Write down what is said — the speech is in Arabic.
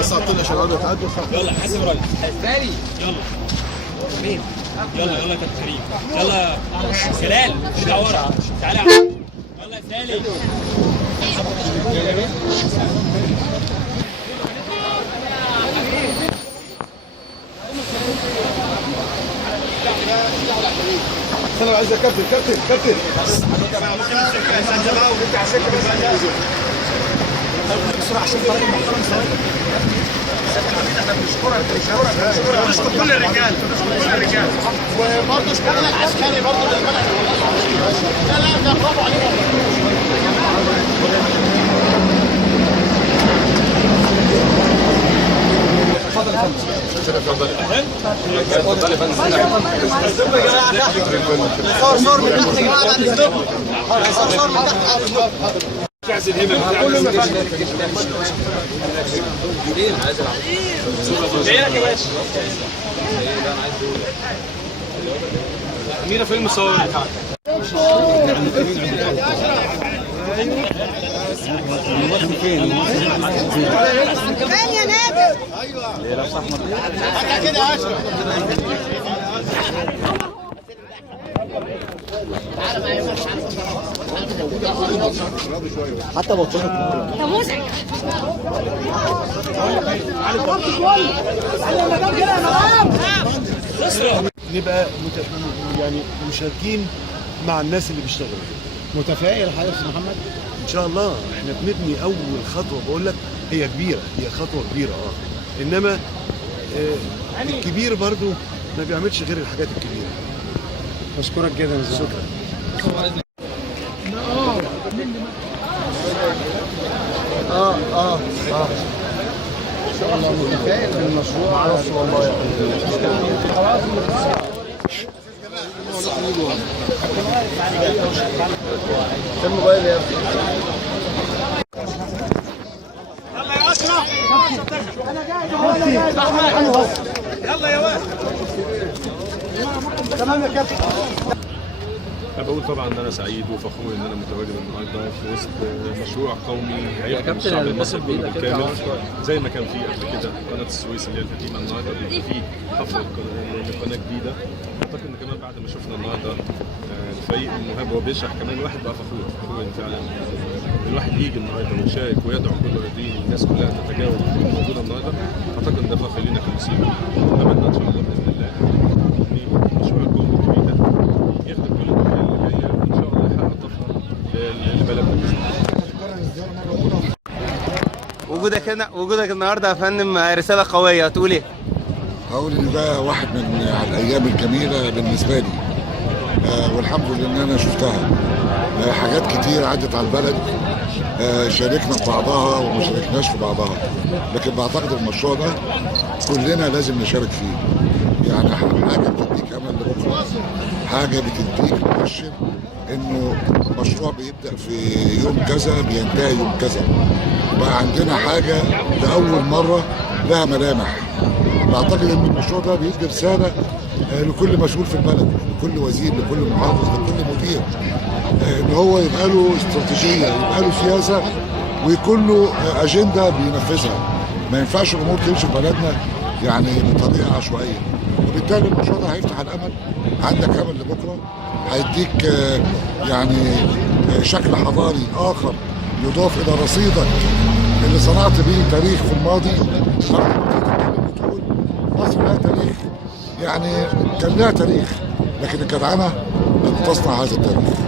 بس عطونا شباب يتعدوا. يلا حاسب ريس الثاني. يلا مين؟ يلا يلا كابتن كريم. يلا جلال ارجع ورا. تعالى يا عم. يلا يا سالم. انا عايز كابتن بسرعه عشان طريق محترم ثواني. احنا بنشكر كل الرجال وبرضه اشكرنا العسكري برضه اللي الملعب لا ده برافو عليهم. اتفضل يا فندم. صور من تحت يا جماعه بعد اذنكم. صور من تحت. كاس الهبه كله ما فات. ايه يا باشا؟ مين فيلم صور فين يا نادر؟ ايوه ليه احمد كده يا اشرف. حتى بطلت ده مزعج. نبقى يعني مشاركين مع الناس اللي بيشتغلوا. متفائل حضرتك يا محمد؟ ان شاء الله احنا بنبني اول خطوه. بقول لك هي كبيره، هي خطوه كبيره انما الكبير برضو ما بيعملش غير الحاجات الكبيره. بشكرك جدا. شكرا. ان شاء الله متفائل بالمشروع. ما اعرفش والله يا الموبايل يا يلا يا اشرف. يلا يا واد. تمام يا كابتن. أنا بقول طبعا ان انا سعيد وفخور ان انا متواجد النهارده في وسط مشروع قومي هيخدم الشعب المصري كله بالكامل زي ما كان فيه قبل كده قناه السويس اللي هي القديمه. النهارده بيبقى فيه حفله لقناه جديده. اعتقد ان كمان بعد ما شفنا النهارده الفريق المهاب وهو بيشرح كمان الواحد بقى فخور ان فعلا الواحد يجي النهارده ويشارك ويدعو كل الرياضيين الناس كلها تتجاوب موجوده النهارده. اعتقد ان ده فخر لينا كمصريين. اتمنى ان شاء الله باذن الله ان مشروع القومي الجديد ده يخدم كل الدول اللي جايه وان شاء الله يحقق طفره لبلدنا. وجودك النهارده يا فندم رساله قويه. تقول ايه؟ هقول ان ده واحد من الايام الجميله بالنسبه لي. والحمد لله ان انا شفتها. حاجات كتير عدت على البلد شاركنا في بعضها وما شاركناش في بعضها، لكن بعتقد المشروع ده كلنا لازم نشارك فيه. يعني حاجه بتديك امل لبكره، حاجه بتديك مؤشر انه مشروع بيبدا في يوم كذا بينتهي يوم كذا. بقى عندنا حاجه لاول مره لها ملامح. بعتقد ان المشروع ده بيدي رساله لكل مسؤول في البلد، لكل وزير، لكل محافظ، لكل مدير، ان هو يبقى له استراتيجيه، يبقى له سياسه، ويكون له اجنده بينفذها. ما ينفعش الامور تمشي في بلدنا يعني بطريقه عشوائيه. وبالتالي المشروع ده هيفتح الامل. عندك امل لبكره، هيديك يعني شكل حضاري اخر يضاف الى رصيدك اللي صنعت به تاريخ في الماضي. مصر لها تاريخ، يعني كان لها تاريخ، لكن الجدعنه لم تصنع هذا التاريخ.